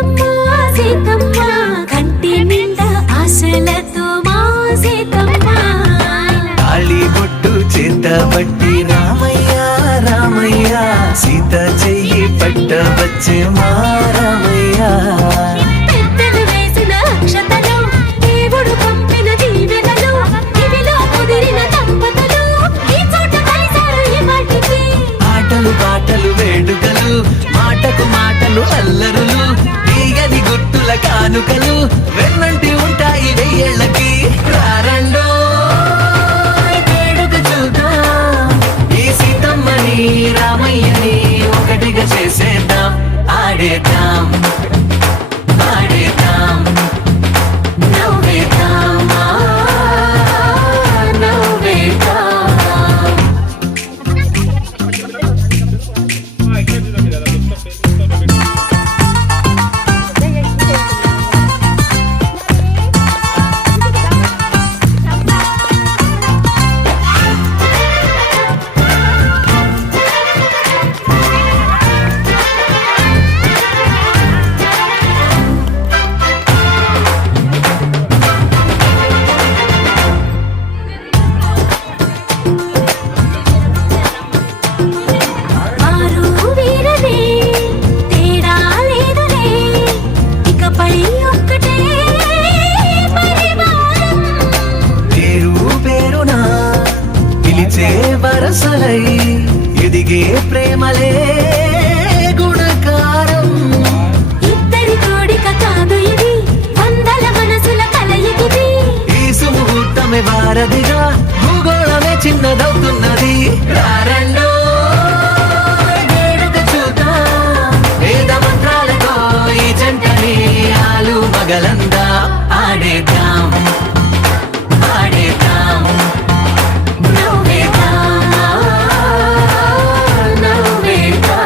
సీతమ్మ సీతమ్మ కంటి నిండా ఆశలతో మా సీతమ్మ తాళి బొట్టు చేతబట్టి రామయ్య రామయ్య సీత చెయ్యి పట్టవచ్చే మా రామయ్య పెద్దలు వేసిన అక్షతలు దేవుడు పంపిన దీవెనలు ఇవిలో కుదిరిన దంపతులు ఈ చోట కలిసారు ఈ వాటికి ఆటలు పాటలు వేడుకలు మాటకు మాటలు అల్లరులు తీయని గుర్తుల కానుకలు వెన్నంటి ఉంటాయి వెయ్యేళ్ళకి రారండో వేడుక చూద్దాం ఈ సీతమ్మని రామయ్యని ఒకటిగా చేసేద్దాం ఆడేద్దాం ఆడేద్దాం నవ్వేద్దాం నవ్వేద్దాం వారు వీరనే తేడా లేదులే ఇకపై ఒక్కటే పరివారం పేరు పేరునా పిలిచే వరసలై ఎదిగే ప్రేమలే గుణకారం ఇద్దరి కోడిక కాదు ఇది వందల మనసుల కలయికిది ఈ సుముహూర్తమే వారధిగా భూగోళమే చిన్నదవుతున్నది రారండో వేడుక చూద్దాం వేద మంత్రాలతో ఈ జంటని ఆలు మగలందా ఆడేద్దాం ఆడేద్దాం నవ్వేద్దాం నవ్వేద్దాం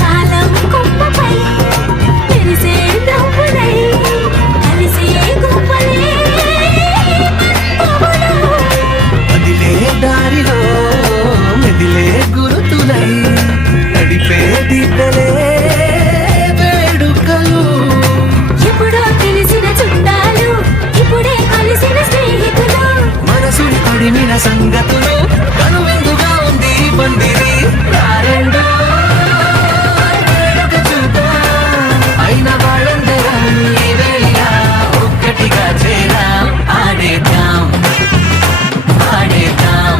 కాలం కుప్పపై తెరిసే నవ్వులై కలిసే గుప్పలే పువ్వులు అదిలే దారిలో మెదిలే గురుతులై నడిపే దిబ్బలే వేడుకలు ఎప్పుడో తెలిసిన చుట్టాలు ఇప్పుడే కలిసిన స్నేహితులు మనసుని తడిమిన సంగతులు కనువిందుగా ఉంది ఈ పందిరి రారండో వేడుక చూద్దాం అయిన వాళ్ళందరం ఈ వేళ ఒక్కటిగా చేరాం ఆడేద్దాం ఆడేద్దాం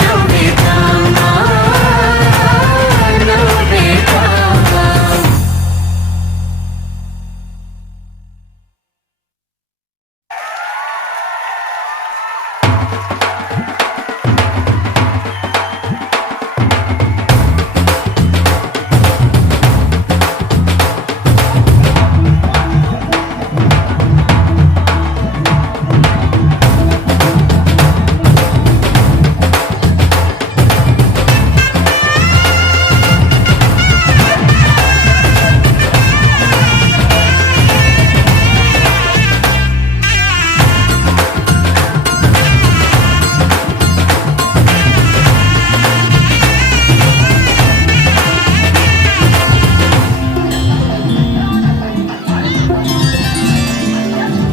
నవ్వేద్దాం నవ్వేద్దాం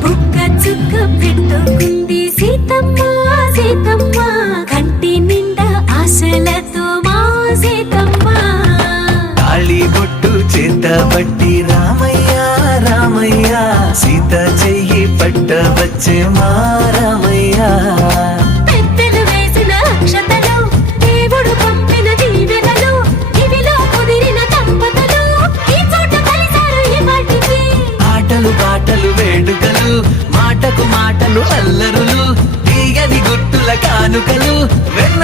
బుక్క చుక్క పెట్టుకుంది సీతమ్మ సీతమ్మ కంటి నిండా ఆశలతో మా సీతమ్మ తాళి బొట్టు చేతబట్టి రామయ్య రామయ్య సీత చెయ్యి పట్టవచ్చే మా రామయ్య పెద్దలు వేసిన అక్షతలు దేవుడు పంపిన దీవెనలు ఇవిలో కుదిరిన దంపతులు ఈ చోట కలిసారు ఈ వాటికి ఆటలు పాటలు వేడుకలు మాటకు మాటలు అల్లరులు తీయని గుర్తుల కానుకలు వెన్న